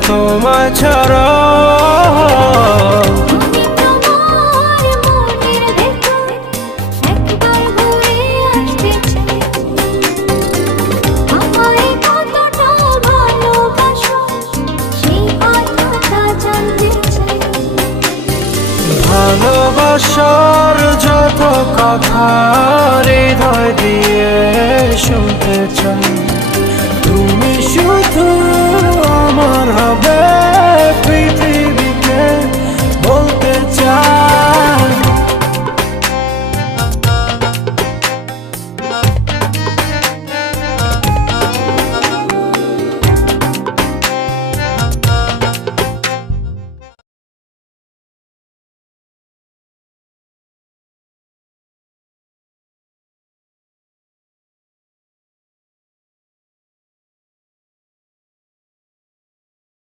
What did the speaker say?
তোমায় ছাড়া ভালোবাসার যত কথা হৃদয় দিয়ে শুনতে চাই, তুমি শুধু আমার